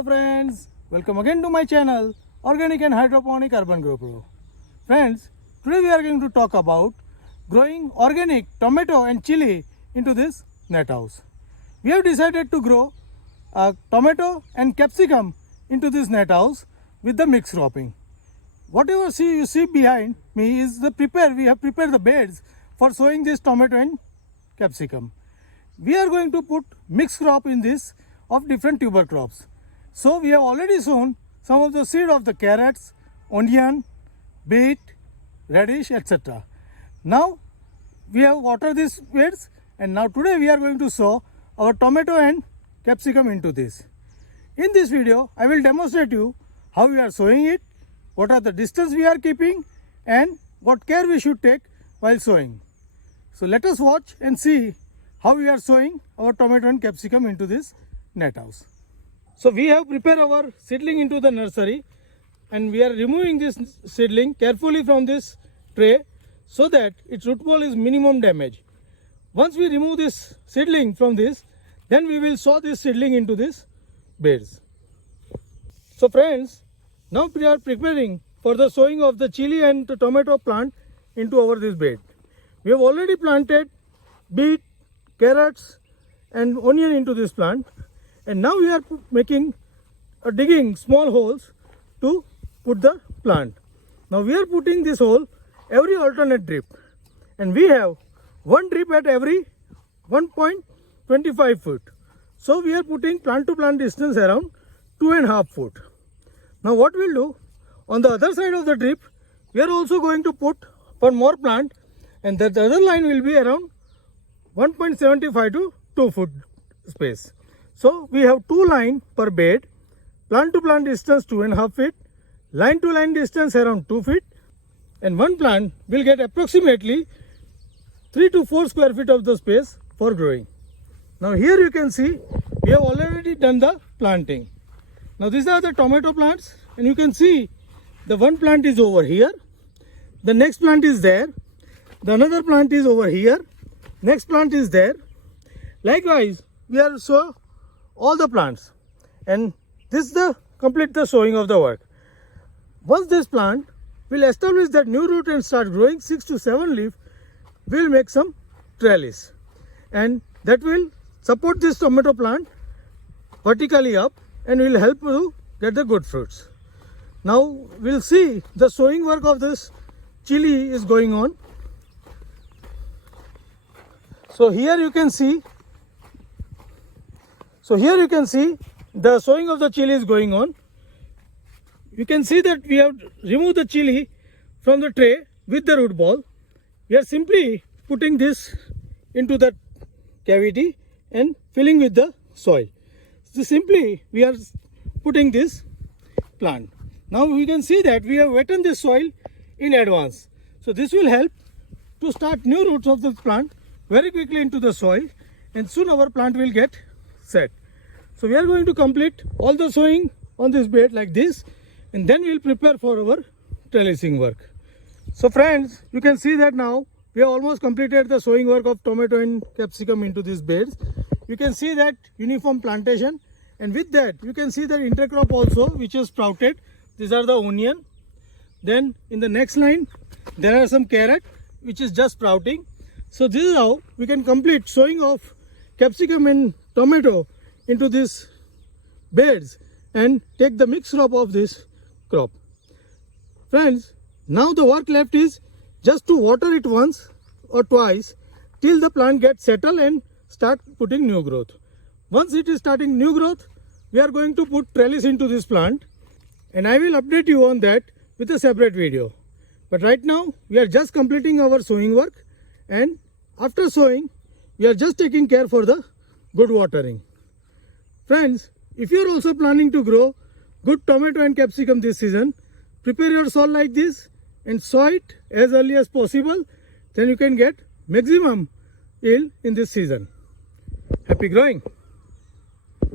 Hello friends, welcome again to my channel Organic and Hydroponic Urban Grow Pro. Friends, today we are going to talk about growing organic tomato and chili into this net house. We have decided to grow tomato and capsicum into this net house with the mixed cropping. Whatever you see behind me is we have prepared the beds for sowing this tomato and capsicum. We are going to put mixed crop in this of different tuber crops. So we have already sown some of the seed of the carrots, onion, beet, radish, etc. Now we have watered these beds, and now today we are going to sow our tomato and capsicum into this. In this video I will demonstrate you how we are sowing it, what are the distance we are keeping, and what care we should take while sowing. So let us watch and see how we are sowing our tomato and capsicum into this net house. So we have prepared our seedling into the nursery, and we are removing this seedling carefully from this tray so that its root ball is minimum damage. Once we remove this seedling from this, then we will sow this seedling into this beds. So friends, now we are preparing for the sowing of the chili and the tomato plant into this bed. We have already planted beet, carrots and onion into this plant, and now we are digging small holes to put the plant. Now we are putting this hole every alternate drip, and we have one drip at every 1.25 foot. So we are putting plant to plant distance around 2.5 foot. Now what we'll do, on the other side of the drip we are also going to put one more plant, and the other line will be around 1.75 to 2 foot space. So we have two lines per bed, plant to plant distance 2.5 feet, line to line distance around 2 feet, and one plant will get approximately 3 to 4 square feet of the space for growing. Now here you can see we have already done the planting. Now these are the tomato plants, and you can see the one plant is over here, the next plant is there, the another plant is over here, next plant is there. Likewise we are sow all the plants, and this is the complete the sowing of the work. Once this plant will establish that new root and start growing 6 to 7 leaf, we will make some trellis, and that will support this tomato plant vertically up and will help you get the good fruits. Now we'll see the sowing work of this chili is going on. So here you can see the sowing of the chili is going on. You can see that we have removed the chili from the tray with the root ball. We are simply putting this into the cavity and filling with the soil. So simply we are putting this plant. Now we can see that we have wetted this soil in advance. So this will help to start new roots of the plant very quickly into the soil, and soon our plant will get set. So we are going to complete all the sowing on this bed like this, and then we will prepare for our trellising work. So friends, you can see that now we have almost completed the sowing work of tomato and capsicum into these beds. You can see that uniform plantation, and with that you can see the intercrop also which is sprouted. These are the onion. Then in the next line there are some carrot which is just sprouting. So this is how we can complete sowing of capsicum and tomato into these beds and take the mixed crop of this crop. Friends, now the work left is just to water it once or twice till the plant gets settled and start putting new growth. Once it is starting new growth, we are going to put trellis into this plant, and I will update you on that with a separate video. But right now we are just completing our sowing work, and after sowing we are just taking care for the good watering. Friends, if you are also planning to grow good tomato and capsicum this season, prepare your soil like this and sow it as early as possible. Then you can get maximum yield in this season. Happy growing!